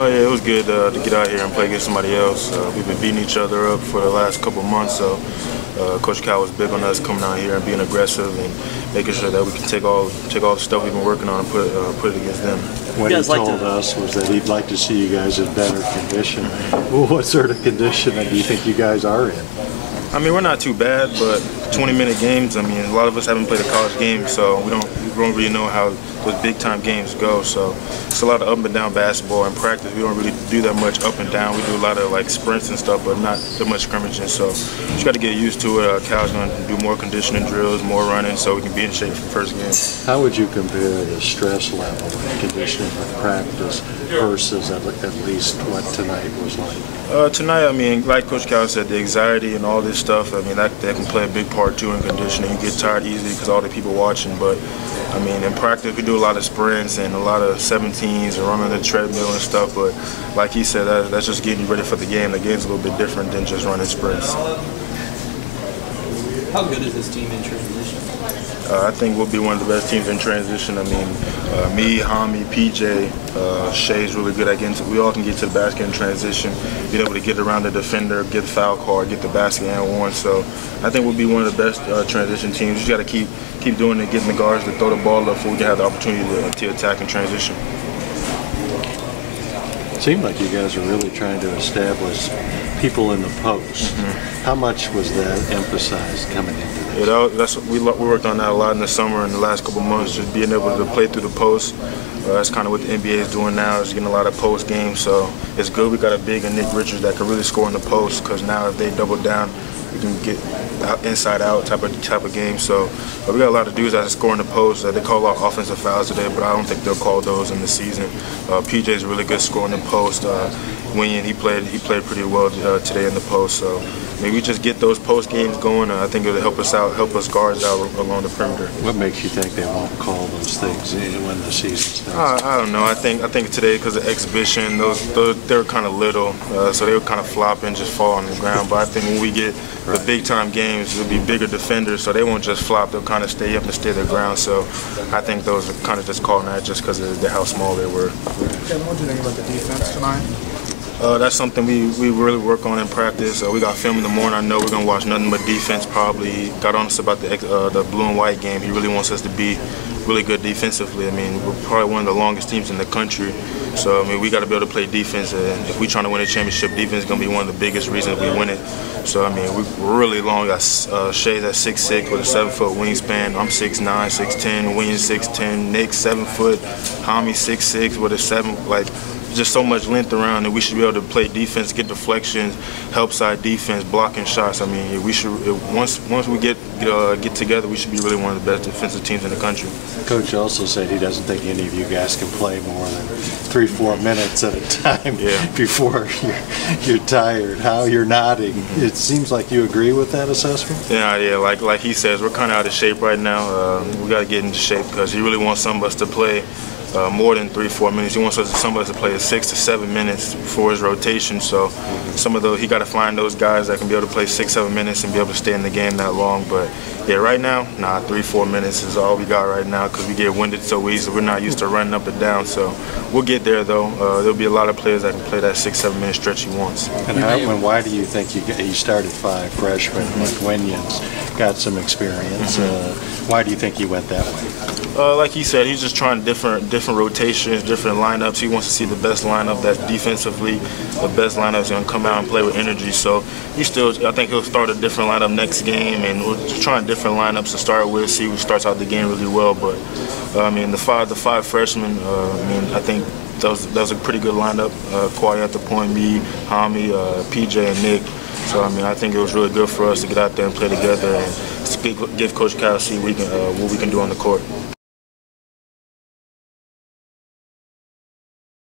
Oh yeah, it was good to get out here and play against somebody else. We've been beating each other up for the last couple of months, so Coach Cal was big on us coming out here and being aggressive and making sure that we can take all the stuff we've been working on and put it against them. What he told us was that he'd like to see you guys in better condition. Well, what sort of condition do you think you guys are in? I mean, we're not too bad, but 20-minute games, I mean, a lot of us haven't played a college game, so we don't really know how those big-time games go. So it's a lot of up and down basketball. In practice, we don't really do that much up and down. We do a lot of, like, sprints and stuff, but not that much scrimmaging. So just got to get used to it. Cal's going to do more conditioning drills, more running, so we can be in shape for the first game. How would you compare the stress level of conditioning with practice versus at least what tonight was like? Tonight, I mean, like Coach Cal said, the anxiety and all this stuff, I mean, that can play a big part too in conditioning. You get tired easily because all the people watching, but I mean, in practice, we do a lot of sprints and a lot of 17s and running the treadmill and stuff, but like he said, that's just getting you ready for the game. The game's a little bit different than just running sprints. How good is this team in transition? I think we'll be one of the best teams in transition. I mean, me, Hami, PJ, Shay's really good at getting we all can get to the basket in transition, being able to get around the defender, get the foul call, get the basket and one. So I think we'll be one of the best transition teams. You just got to keep doing it, getting the guards to throw the ball up so we can have the opportunity to attack and transition. It seemed like you guys are really trying to establish people in the post. How much was that emphasized coming into this? Yeah, we worked on that a lot in the summer and the last couple of months, just being able to play through the post. That's kind of what the NBA is doing now, is getting a lot of post games. So it's good we got a big Nick Richards that can really score in the post, because now if they double down, we can get inside out type of game. So we got a lot of dudes that are scoring the post. They call a lot of offensive fouls today, but I don't think they'll call those in the season. PJ's a really good scoring the post. Winyan, he played pretty well today in the post. So maybe we just get those post games going. I think it'll help us guards out along the perimeter. What makes you think they won't call those things when the season starts? I don't know. I think today, because of exhibition, they were kind of little, so they were kind of flop and just fall on the ground. But I think when we get the big time games, it'll be bigger defenders, so they won't just flop. They'll kind of stay up and stay their ground. So I think those are kind of just calling that just because of how small they were. Kevin, what do you think about the defense tonight? That's something we really work on in practice. We got film in the morning. I know we're going to watch nothing but defense probably. He got on us about the blue and white game. He really wants us to be really good defensively. I mean, we're probably one of the longest teams in the country. So, I mean, we got to be able to play defense. And if we're trying to win a championship, defense is going to be one of the biggest reasons we win it. So, I mean, we're really long. We got Shay's at 6'6" with a 7-foot wingspan. I'm 6'9", 6'10", Williams 6'10", Nick 7 foot, Hami 6'6" with a 7, like, just so much length around, and we should be able to play defense, get deflections, help side defense, blocking shots. I mean, we should once we get together, we should be really one of the best defensive teams in the country. Coach also said he doesn't think any of you guys can play more than 3-4 minutes at a time before you're tired. How you're nodding? It seems like you agree with that assessment. Yeah. Like he says, we're kind of out of shape right now. We got to get into shape because he really wants some of us to play more than 3-4 minutes. He wants some of us to play 6 to 7 minutes before his rotation. So some of those, he got to find those guys that can be able to play 6-7 minutes and be able to stay in the game that long. But yeah, right now, 3-4 minutes is all we got right now because we get winded so easy. We're not used to running up and down. So we'll get there though. There'll be a lot of players that can play that 6-7 minute stretch he wants. And why do you think you started 5 freshmen? Like Winyan's got some experience. Why do you think he went that way? Like he said, he's just trying different rotations, different lineups. He wants to see the best lineup that's defensively the best lineup that's going to come out and play with energy. So I think he'll start a different lineup next game, and we're just trying different lineups to start with, see who starts out the game really well. But I mean, the five freshmen, I think that was a pretty good lineup. Kawhi at the point, me, Hami, PJ, and Nick. So I mean, I think it was really good for us to get out there and play together and give Coach Cal see what we can do on the court.